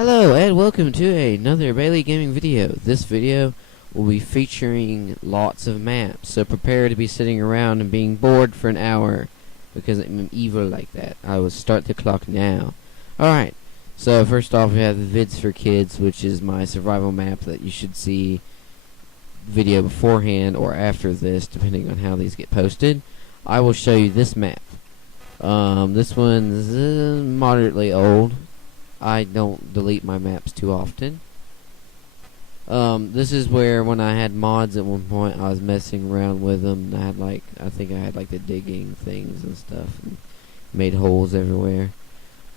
Hello and welcome to another Bailey Gaming video. This video will be featuring lots of maps, so prepare to be sitting around and being bored for an hour because I'm evil like that. I will start the clock now. Alright, so first off we have the Vids for Kids, which is my survival map that you should see video beforehand or after this depending on how these get posted. I will show you this map. This one's moderately old. I don't delete my maps too often. This is where when I had mods at one point I was messing around with them. I think I had like the digging things and stuff and made holes everywhere.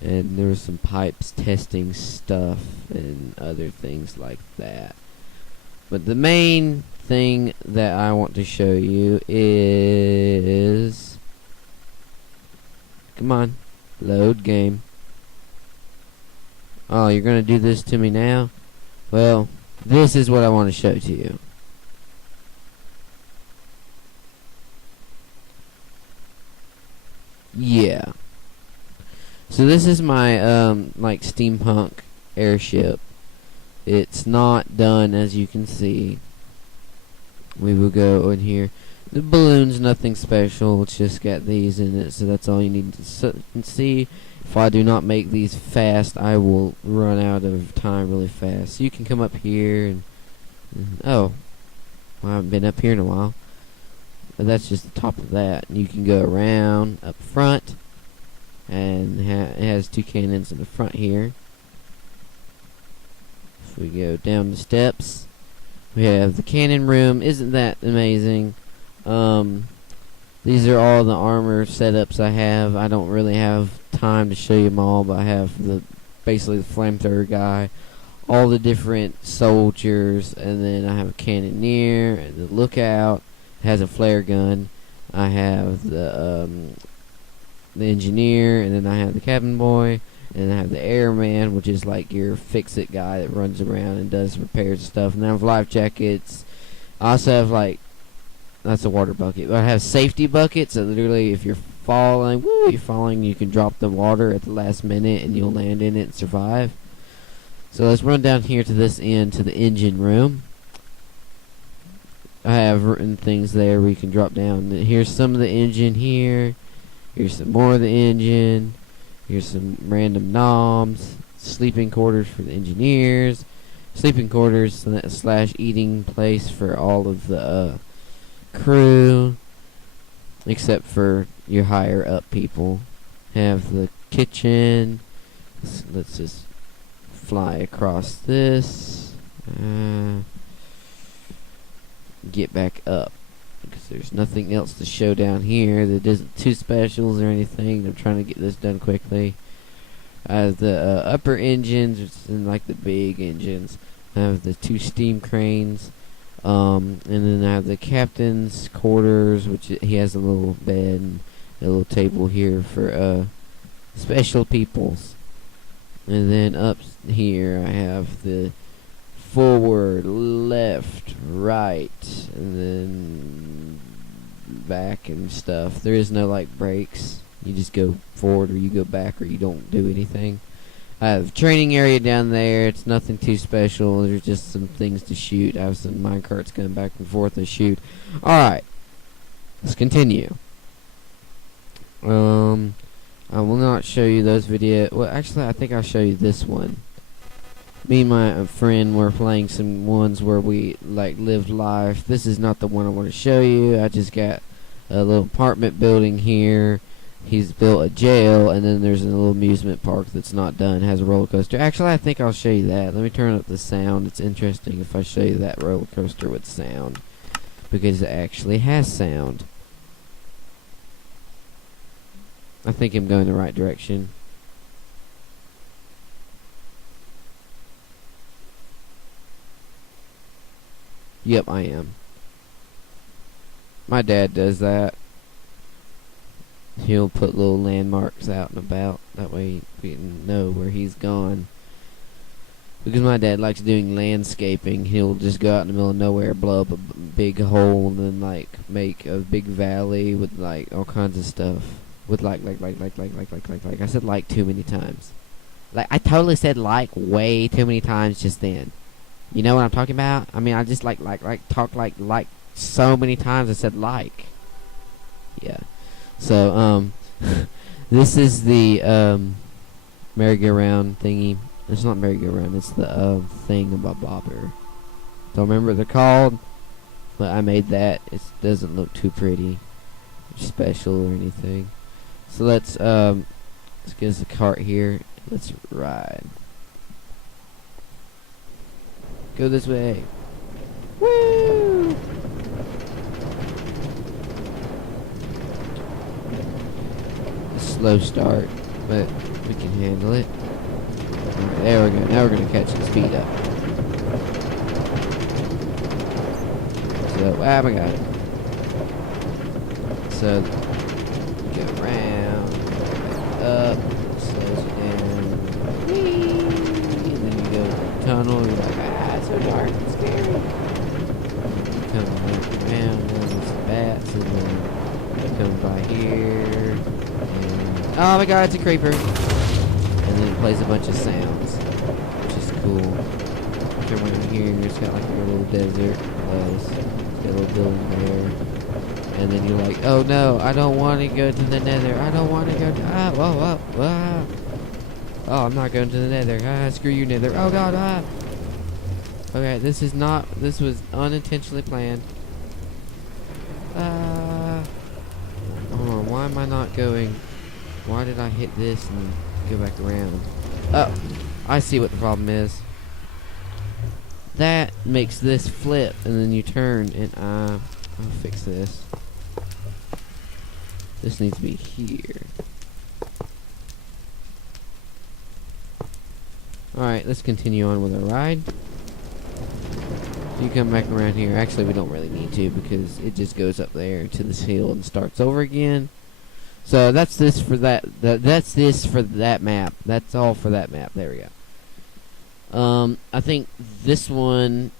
And there was some pipes testing stuff and other things like that. But the main thing that I want to show you is, come on, load game. Oh, you're gonna do this to me now? Well, this is what I want to show to you. Yeah. So this is my like steampunk airship. It's not done, as you can see. We will go in here. The balloon's nothing special. It's just got these in it, so that's all you need to see. If I do not make these fast, I will run out of time really fast. So you can come up here and oh, I haven't been up here in a while. But that's just the top of that. And you can go around up front, and it has two cannons in the front here. If we go down the steps, we have the cannon room. Isn't that amazing? These are all the armor setups I have. I don't really have time to show you them all, but I have basically the flamethrower guy, all the different soldiers, and then I have a cannoneer and the lookout. It has a flare gun. I have the engineer, and then I have the cabin boy, and I have the airman, which is like your fix-it guy that runs around and does repairs and stuff. And then I have life jackets. I also have like, that's a water bucket. But I have safety buckets, so literally if you're falling, you can drop the water at the last minute and you'll land in it and survive. So let's run down here to this end, to the engine room. I have written things there where you can drop down. Here's some of the engine here. Here's some more of the engine. Here's some random knobs. Sleeping quarters for the engineers. Sleeping quarters / eating place for all of the crew, except for your higher up people. Have the kitchen. Let's just fly across this. Get back up, because there's nothing else to show down here that isn't too specials or anything. I'm trying to get this done quickly. The upper engines, which is like the big engines, I have the two steam cranes. And then I have the captain's quarters, which he has a little bed and a little table here for special peoples. And then up here I have the forward, left, right, and then back and stuff. There is no like brakes. You just go forward or you go back or you don't do anything. I have training area down there. It's nothing too special. There's just some things to shoot. I have some minecarts going back and forth to shoot. Alright. Let's continue. I will not show you those videos. Well, actually, I think I'll show you this one. Me and my friend were playing some ones where we, like, lived life. This is not the one I want to show you. I just got a little apartment building here. He's built a jail, and then there's a little amusement park that's not done. It has a roller coaster. Actually, I think I'll show you that. Let me turn up the sound. It's interesting if I show you that roller coaster with sound, because it actually has sound. I think I'm going the right direction. Yep, I am. My dad does that. He'll put little landmarks out and about. That way we can know where he's gone. Because my dad likes doing landscaping. He'll just go out in the middle of nowhere, blow up a big hole, and then like make a big valley with like all kinds of stuff. With like I said like too many times. Like, I totally said like way too many times just then. You know what I'm talking about? I mean, I just talk like so many times I said like. Yeah. So, this is the, merry-go-round thingy. It's not merry-go-round, it's the, thing-a-bob-bobber. Don't remember what they're called, but I made that. It doesn't look too pretty or special or anything. So let's get us a cart here. Let's ride. Go this way. Woo! A slow start, but we can handle it. Right, there we go. Now we're gonna catch the speed up. So, oh my god. So, go around, up, slows you down, whee! And then you go to the tunnel, you're like, ah, it's so dark and scary. Come back around, and there's some bats, and then come by here, and, oh my god, it's a creeper. And then it plays a bunch of sounds, which is cool. Come around here, it's got like a little desert place. It's got a little building there. And then you're like, oh no, I don't want to go to the nether. I don't want to go to, oh, I'm not going to the nether. Screw you, nether. Oh god, Okay, this was unintentionally planned. Hold on, why am I not going? Why did I hit this and go back around? Oh, I see what the problem is. That makes this flip, and then you turn, and I'll fix this. This needs to be here. Alright, let's continue on with our ride. You come back around here. Actually, we don't really need to because it just goes up there to this hill and starts over again. So that's this for that. That's this for that map. That's all for that map. There we go. I think this one.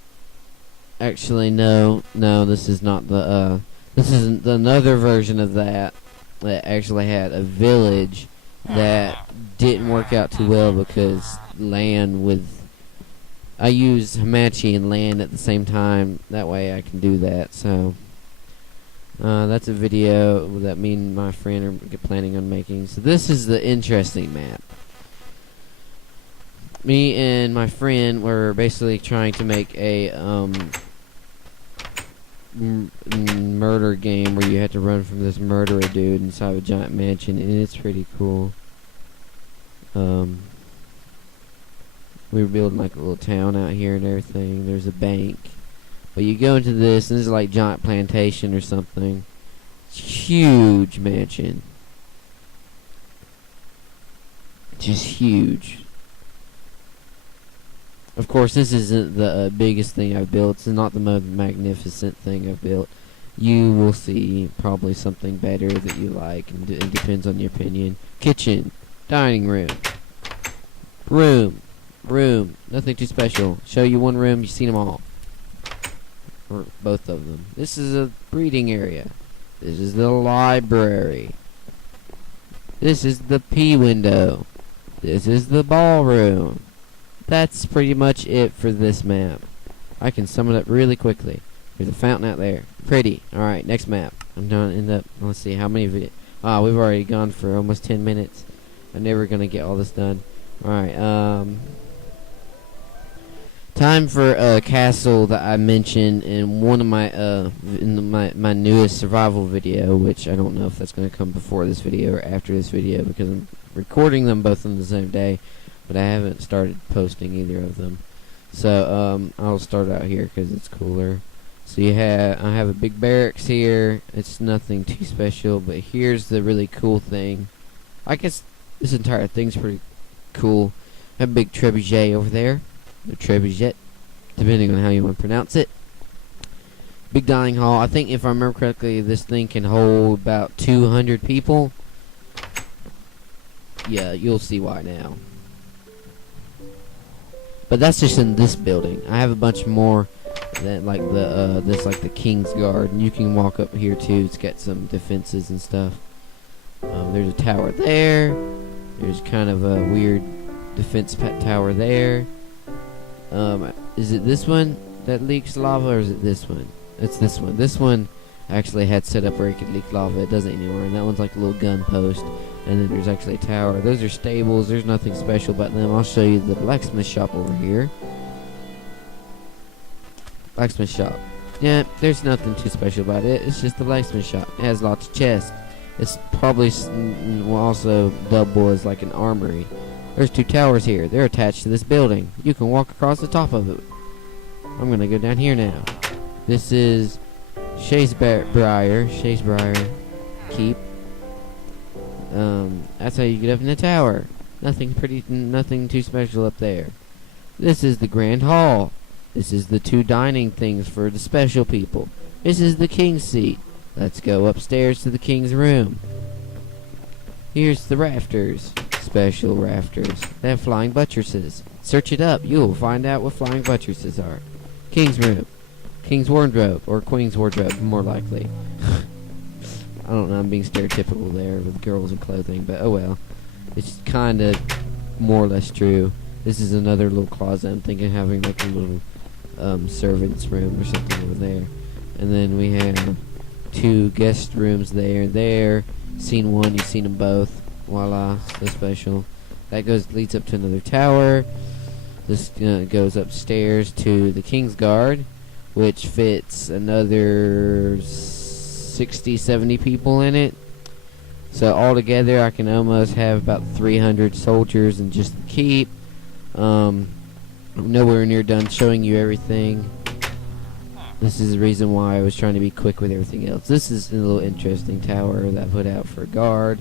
Actually, no, this is not the. This is another version of that actually had a village that didn't work out too well because land with. I use Hamachi and land at the same time. That way I can do that. So that's a video that me and my friend are planning on making. So this is the interesting map. Me and my friend were basically trying to make a murder game where you had to run from this murderer dude inside a giant mansion, and it's pretty cool. We were building like a little town out here and everything. There's a bank. But you go into this, and this is like giant plantation or something. It's huge mansion. Just huge. Of course, this isn't the biggest thing I've built. It's not the most magnificent thing I've built. You will see probably something better that you like, and it depends on your opinion. Kitchen, dining room, room, nothing too special. Show you one room, you've seen them all. Or both of them. This is a breeding area. This is the library. This is the P window. This is the ballroom. That's pretty much it for this map. I can sum it up really quickly. There's a fountain out there. Pretty. Alright, next map. I'm done. Let's see how many videos. We've already gone for almost 10 minutes. I'm never gonna get all this done. Alright, time for a castle that I mentioned in one of my my newest survival video, which I don't know if that's gonna come before this video or after this video because I'm recording them both on the same day, but I haven't started posting either of them. So I'll start out here because it's cooler. So I have a big barracks here. It's nothing too special, but here's the really cool thing. I guess this entire thing's pretty cool. I have a big trebuchet over there. The trebuchet, depending on how you want to pronounce it. Big dining hall. I think if I remember correctly, this thing can hold about 200 people. Yeah, you'll see why now. But that's just in this building. I have a bunch more that like the King's Guard, and you can walk up here too. It's got some defenses and stuff. There's a tower there. There's kind of a weird defense tower there. Is it this one that leaks lava, or is it this one? It's this one. This one actually had set up where it could leak lava. It doesn't anymore. And that one's like a little gun post. And then there's actually a tower. Those are stables. There's nothing special about them. I'll show you the blacksmith shop over here. Blacksmith shop. Yeah, there's nothing too special about it. It's just the blacksmith shop. It has lots of chests. It's probably will also double as like an armory. There's 2 towers here. They're attached to this building. You can walk across the top of it. I'm gonna go down here now. This is Shaysbriar Keep. That's how you get up in the tower. Nothing too special up there. This is the Grand Hall. This is the 2 dining things for the special people. This is the king's seat. Let's go upstairs to the king's room. Here's the rafters. Special rafters. They have flying buttresses. Search it up. You'll find out what flying buttresses are. King's room. King's wardrobe. Or queen's wardrobe, more likely. I don't know, I'm being stereotypical there with girls and clothing, but oh well. It's kind of more or less true. This is another little closet. I'm thinking of having like a little servant's room or something over there. And then we have 2 guest rooms there. Seen one, you've seen them both. Voila, so special. That leads up to another tower. This goes upstairs to the King's Guard, which fits another 60, 70 people in it. So altogether, I can almost have about 300 soldiers in just the keep. I'm nowhere near done showing you everything. This is the reason why I was trying to be quick with everything else. This is a little interesting tower that I put out for a guard.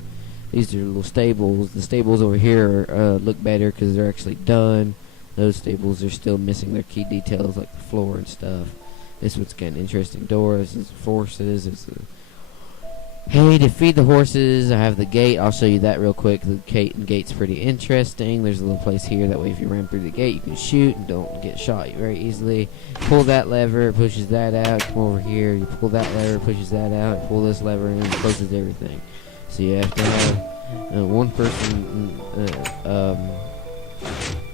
These are little stables. The stables over here look better because they're actually done. Those stables are still missing their key details like the floor and stuff. This one's got an interesting door. This is horses. Hey, to feed the horses, I have the gate. I'll show you that real quick. The gate's pretty interesting. There's a little place here. That way if you ram through the gate, you can shoot and don't get shot very easily. Pull that lever, it pushes that out. Come over here. You pull that lever, it pushes that out. Pull this lever and it closes everything. So you have to have one person.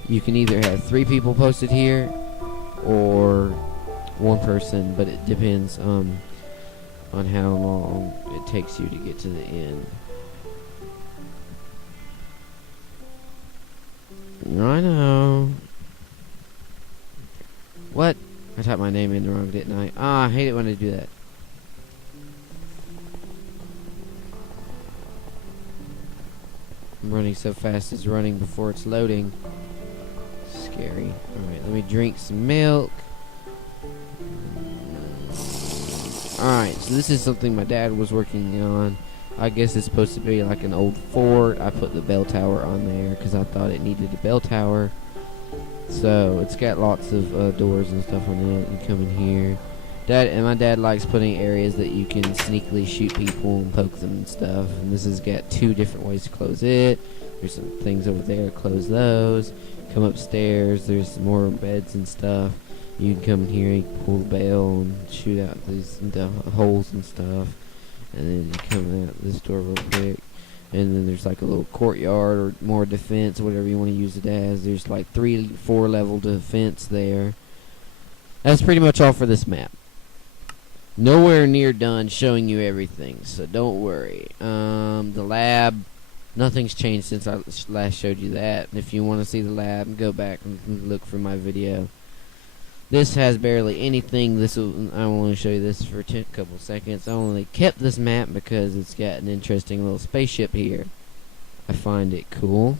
You can either have 3 people posted here or 1 person, but it depends on how long it takes you to get to the end. I know. What? I typed my name in wrong, didn't I? Ah, I hate it when I do that. I'm running so fast it's running before it's loading. Scary. Alright, let me drink some milk. Alright, so this is something my dad was working on. I guess it's supposed to be like an old fort. I put the bell tower on there because I thought it needed a bell tower. So it's got lots of doors and stuff on it. You come in here. My dad likes putting areas that you can sneakily shoot people and poke them and stuff. And this has got 2 different ways to close it. There's some things over there. Close those. Come upstairs. There's some more beds and stuff. You can come in here, you can pull the bell and shoot out these holes and stuff. And then you come out this door real quick. And then there's like a little courtyard or more defense, whatever you want to use it as. There's like 3, 4 level defense there. That's pretty much all for this map. Nowhere near done showing you everything, so don't worry. The lab, nothing's changed since I last showed you that. If you want to see the lab, go back and look for my video. This has barely anything. I want to show you this for a couple seconds. I only kept this map because it's got an interesting little spaceship here. I find it cool.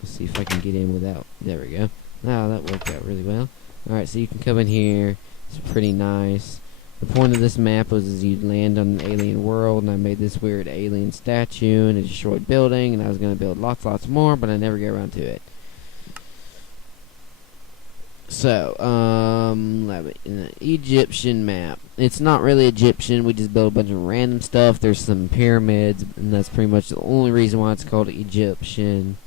Let's see if I can get in without. There we go. Wow, that worked out really well. Alright, so you can come in here. It's pretty nice. The point of this map was you'd land on an alien world, and I made this weird alien statue and a destroyed building, and I was going to build lots more, but I never get around to it. So, an Egyptian map. It's not really Egyptian. We just built a bunch of random stuff. There's some pyramids, and that's pretty much the only reason why it's called Egyptian.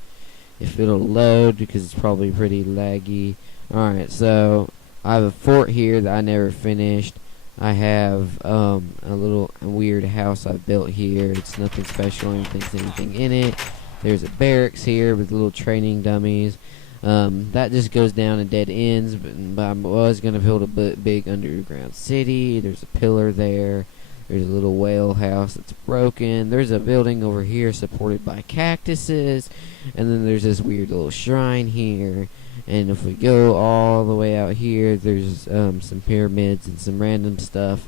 If it'll load, because it's probably pretty laggy. Alright, so I have a fort here that I never finished. I have a little weird house I built here. It's nothing special. I don't think there's anything in it. There's a barracks here with little training dummies. That just goes down and dead ends, but I was going to build a big underground city. There's a pillar there. There's a little whale house that's broken. There's a building over here supported by cactuses. And then there's this weird little shrine here. And if we go all the way out here, there's some pyramids and some random stuff.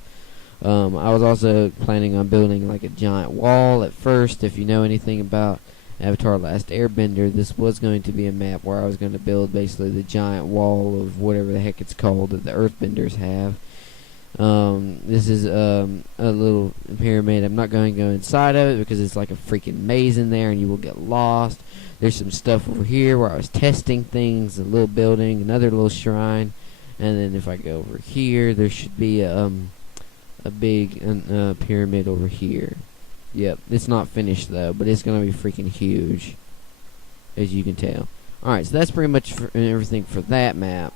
I was also planning on building like a giant wall at first. If you know anything about Avatar Last Airbender, this was going to be a map where I was going to build basically the giant wall of whatever the heck it's called that the Earthbenders have. This is a little pyramid. I'm not going to go inside of it because it's like a freaking maze in there and you will get lost. There's some stuff over here where I was testing things, a little building, another little shrine, and then if I go over here, there should be a big pyramid over here. Yep, it's not finished though, but it's gonna be freaking huge, as you can tell. Alright, so that's pretty much everything for that map.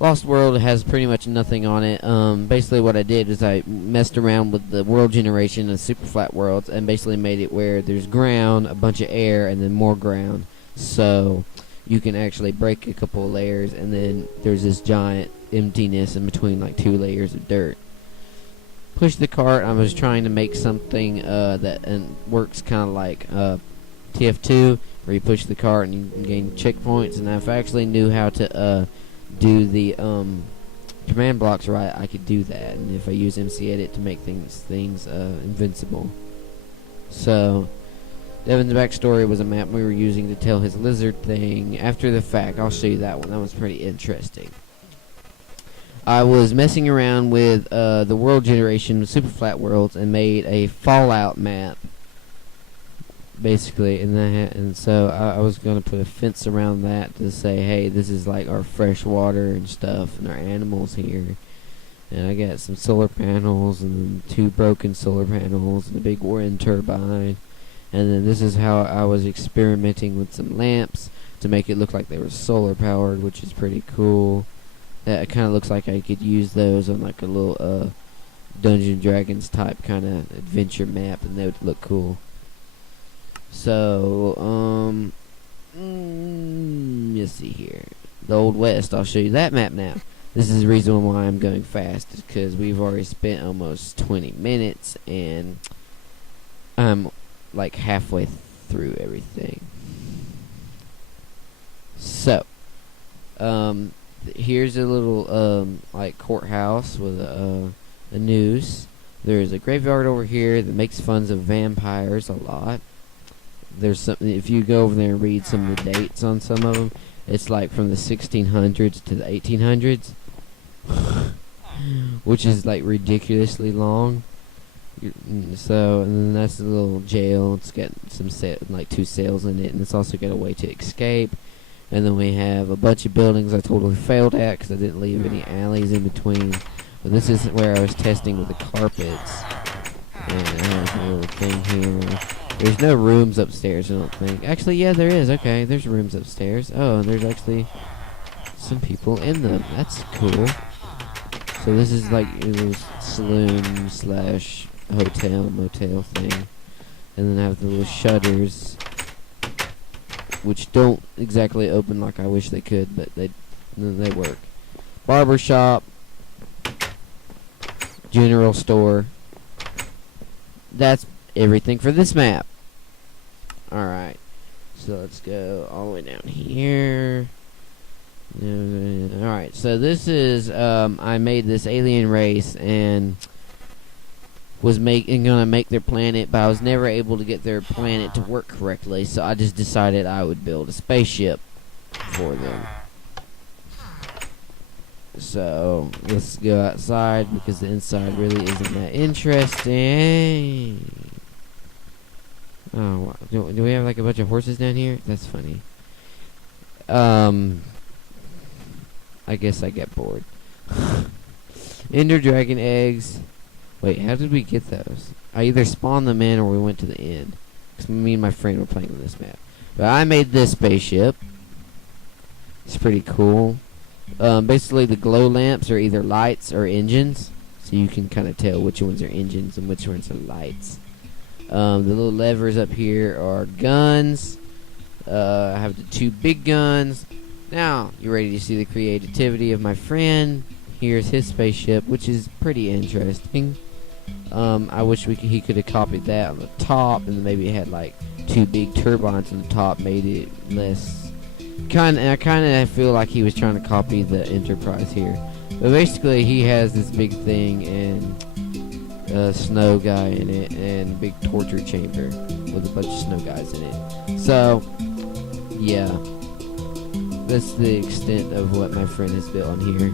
Lost World has pretty much nothing on it. Basically what I did is I messed around with the world generation and super flat worlds and basically made it where there's ground, a bunch of air, and then more ground. So you can actually break a couple of layers and then there's this giant emptiness in between like 2 layers of dirt. Push the cart. I was trying to make something that works kind of like TF2 where you push the cart and you can gain checkpoints, and if I actually knew how to do the command blocks right, I could do that, and if I use MC Edit to make things invincible. So Devin's backstory was a map we were using to tell his lizard thing after the fact. I'll show you that one. That was pretty interesting. I was messing around with the world generation super flat worlds and made a Fallout map basically, and so I was going to put a fence around that to say, hey, this is like our fresh water and stuff and our animals here. And I got some solar panels and 2 broken solar panels and a big wind turbine. And then this is how I was experimenting with some lamps to make it look like they were solar powered, which is pretty cool. That kind of looks like I could use those on like a little Dungeons & Dragons type kind of adventure map, and they would look cool. So, let's see here. The Old West, I'll show you that map now. This is the reason why I'm going fast, is because we've already spent almost 20 minutes, and I'm like halfway through everything. So, here's a little, like courthouse with a noose. There's a graveyard over here that makes fun of vampires a lot. There's something, if you go over there and read some of the dates on some of them, it's like from the 1600s to the 1800s, which is like ridiculously long. So, and then that's a little jail. It's got some like 2 cells in it, and it's also got a way to escape. And then we have a bunch of buildings I totally failed at because I didn't leave any alleys in between. But this is where I was testing with the carpets. And there's a little thing here. There's no rooms upstairs, I don't think. Actually, yeah, there is. Okay, there's rooms upstairs. Oh, and there's actually some people in them. That's cool. So this is like a little saloon slash hotel, motel thing. And then I have the little shutters, which don't exactly open like I wish they could, but they work. Barber shop. General store. That's everything for this map. Alright, so let's go all the way down here. Alright, so this is, I made this alien race and was gonna make their planet, but I was never able to get their planet to work correctly, so I just decided I would build a spaceship for them. So, let's go outside because the inside really isn't that interesting. Oh, do we have like a bunch of horses down here? That's funny. I guess I get bored. Ender dragon eggs. Wait, how did we get those? I either spawned them in or we went to the end. Because me and my friend were playing on this map. But I made this spaceship. It's pretty cool. Basically the glow lamps are either lights or engines. so you can kind of tell which ones are engines and which ones are lights. The little levers up here are guns. I have the 2 big guns. Now, you ready to see the creativity of my friend? Here's his spaceship, which is pretty interesting. I wish he could have copied that on the top, and maybe it had like 2 big turbines on the top, made it less. I kind of feel like he was trying to copy the Enterprise here. But basically, he has this big thing and a snow guy in it, and a big torture chamber with a bunch of snow guys in it. So, yeah, that's the extent of what my friend has built on here.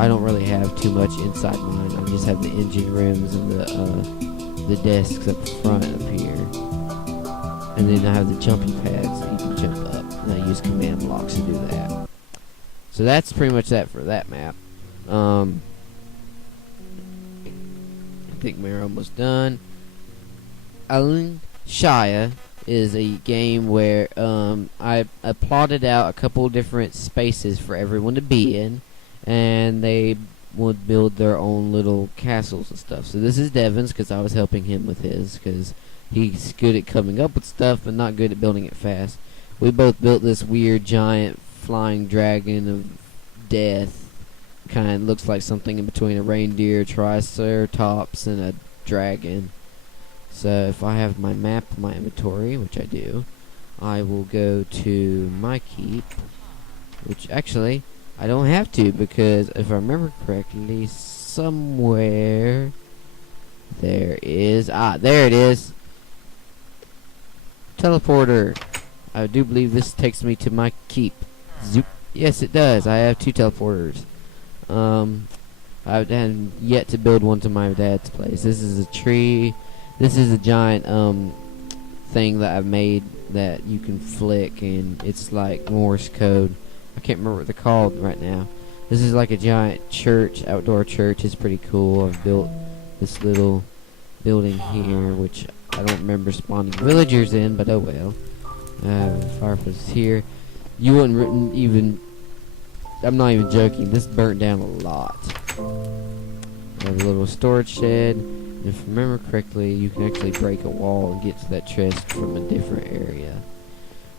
I don't really have too much inside mine. I just have the engine rooms and the desks up front up here, and then I have the jumping pads that you can jump up, and I use command blocks to do that. So that's pretty much that for that map. I think we're almost done. Island Shaya is a game where I plotted out a couple different spaces for everyone to be in, and they would build their own little castles and stuff. So this is Devin's, because I was helping him with his, because he's good at coming up with stuff but not good at building it fast. We both built this weird giant flying dragon of death. Kind of looks like something in between a reindeer, triceratops, and a dragon. So if I have my map in my inventory, which I do, I will go to my keep, which actually I don't have to, because if I remember correctly, somewhere there is, there it is, teleporter. I do believe this takes me to my keep. Zoop. Yes, it does. I have 2 teleporters. I've yet to build one to my dad's place. This is a tree. This is a giant thing that I've made that you can flick, and it's like Morse code. I can't remember what they're called right now. This is like a giant church, outdoor church. It's pretty cool. I've built this little building here, which I don't remember spawning villagers in, but oh well. Fireplace here. You wouldn't even. I'm not even joking. This burnt down a lot. I have a little storage shed. If I remember correctly, you can actually break a wall and get to that chest from a different area.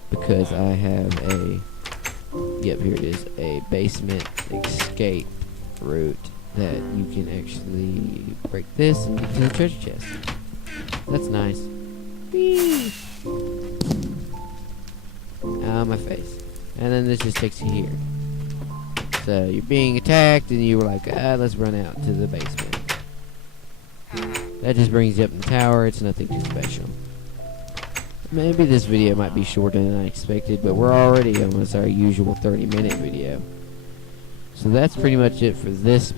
Because I have a, yep, here it is, a basement escape route that you can actually break this and get to the treasure chest. That's nice. Whee! Ow, my face. And then this just takes you here. So you're being attacked, and you were like, let's run out to the basement. That just brings you up in the tower. It's nothing too special. Maybe this video might be shorter than I expected, but we're already almost our usual 30-minute video. So that's pretty much it for this.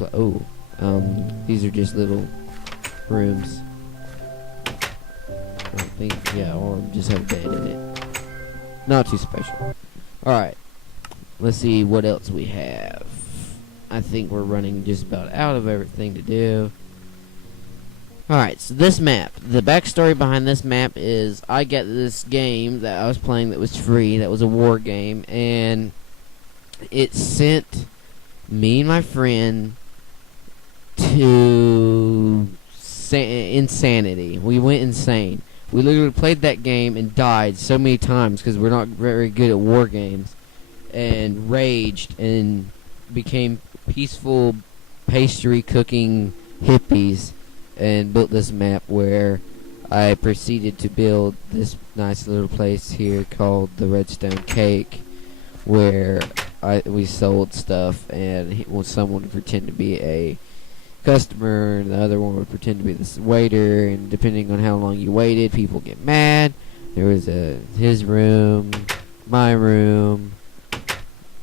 These are just little rooms. I think, yeah, or just have a bed in it. Not too special. Alright. Let's see what else we have. I think we're running just about out of everything to do. Alright, so this map. The backstory behind this map is I got this game that I was playing that was free, that was a war game, and it sent me and my friend to insanity. We went insane. We literally played that game and died so many times because we're not very good at war games, and raged and became peaceful pastry cooking hippies, and built this map where I proceeded to build this nice little place here called the Redstone Cake, where we sold stuff, and someone would pretend to be a customer, and the other one would pretend to be the waiter, and depending on how long you waited, people get mad. There was his room, my room,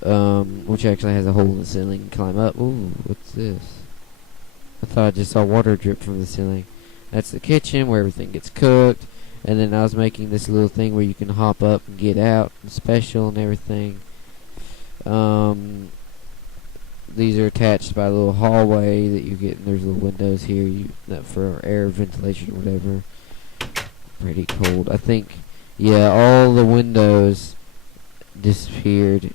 which actually has a hole in the ceiling you can climb up. Ooh, what's this? I thought I just saw water drip from the ceiling. That's the kitchen where everything gets cooked. And then I was making this little thing where you can hop up and get out, and special and everything. These are attached by a little hallway that you get, and there's little windows here for air ventilation or whatever. Pretty cold. I think, yeah, all the windows disappeared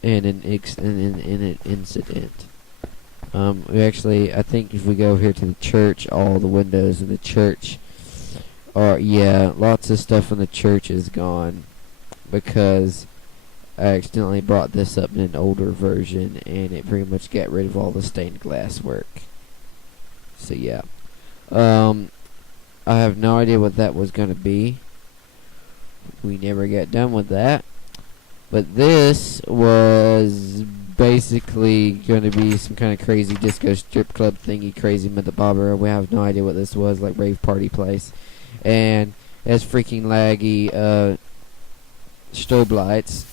in an incident. We actually, I think if we go over here to the church, all the windows in the church are, yeah, lots of stuff in the church is gone because I accidentally brought this up in an older version and it pretty much got rid of all the stained glass work. So yeah. I have no idea what that was going to be. We never got done with that. But this was basically going to be some kind of crazy disco strip club thingy, crazy mother bobber. We have no idea what this was, like rave party place. And it has freaking laggy strobe lights.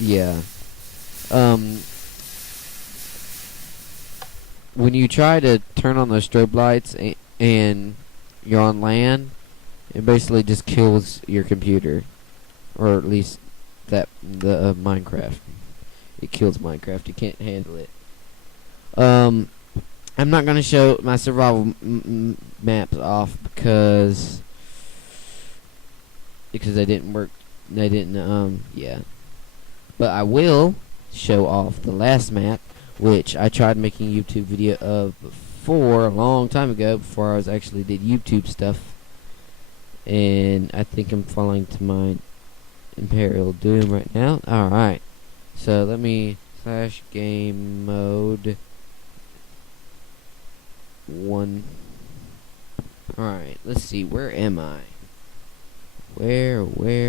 Yeah. When you try to turn on those strobe lights and you're on LAN, it basically just kills your computer, or at least the Minecraft. It kills Minecraft. You can't handle it. I'm not gonna show my survival maps off because they didn't work. They didn't. Yeah. But I will show off the last map, which I tried making a YouTube video of before, a long time ago, before I was actually did YouTube stuff. And I think I'm falling to my Imperial Doom right now. Alright. So let me / game mode 1. Alright, let's see, where am I? Where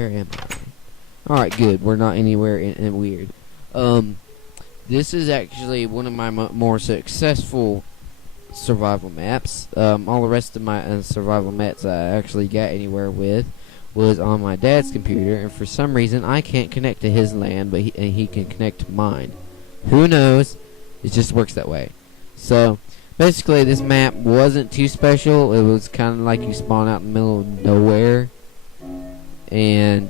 am I? Alright, good. We're not anywhere in weird. This is actually one of my more successful survival maps. All the rest of my survival maps I actually got anywhere with was on my dad's computer, and for some reason I can't connect to his LAN, but he can connect to mine. Who knows? It just works that way. So basically, this map wasn't too special. It was kind of like you spawn out in the middle of nowhere, and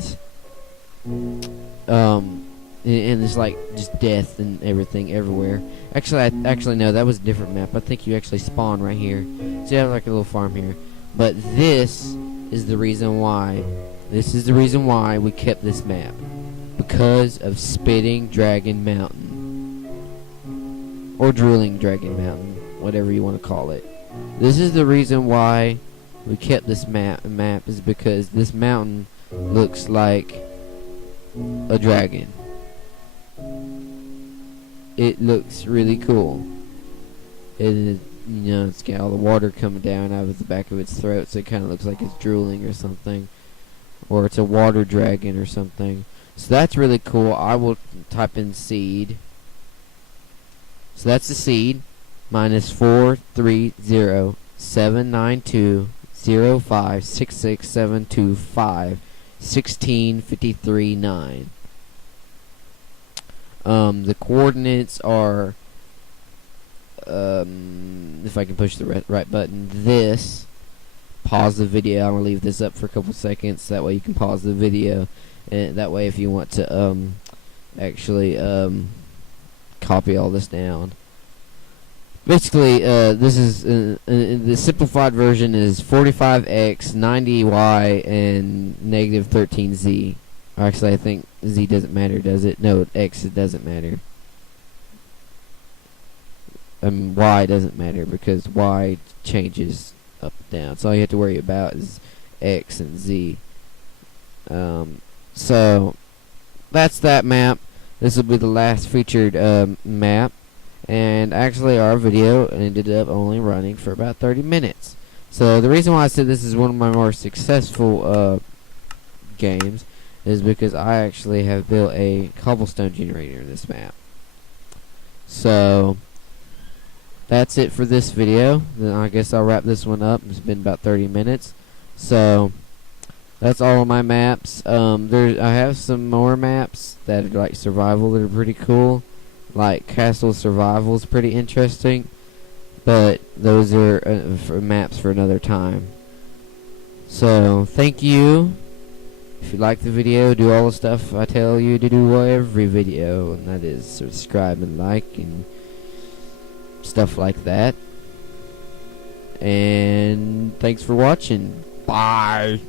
it's like just death and everything everywhere. Actually, no, that was a different map. I think you actually spawn right here. So you have like a little farm here. But this is the reason why. This is the reason why we kept this map. Because of Spitting Dragon Mountain. Or Drooling Dragon Mountain. Whatever you want to call it. This is the reason why we kept this map is because this mountain looks like a dragon. It looks really cool. It's got all the water coming down out of the back of its throat, so it kind of looks like it's drooling or something. Or it's a water dragon or something. So that's really cool. I will type in seed. So that's the seed. -4307920566725 16539. The coordinates are, if I can push the right button, this. Pause the video. I'm gonna leave this up for a couple seconds. That way you can pause the video, and that way if you want to actually copy all this down. Basically, this is the simplified version is 45x, 90y, and -13z. Actually, I think z doesn't matter, does it? No, x it doesn't matter. Y doesn't matter because y changes up and down. So all you have to worry about is x and z. So that's that map. This will be the last featured map. And actually our video ended up only running for about 30 minutes. So the reason why I said this is one of my more successful games is because I actually have built a cobblestone generator in this map. So that's it for this video. Then I guess I'll wrap this one up. It's been about 30 minutes. So that's all of my maps. I have some more maps that are like survival that are pretty cool. Like Castle Survival is pretty interesting, but those are for maps for another time. So thank you. If you like the video, do all the stuff I tell you to do every video, and that is subscribe and like and stuff like that. And thanks for watching. Bye.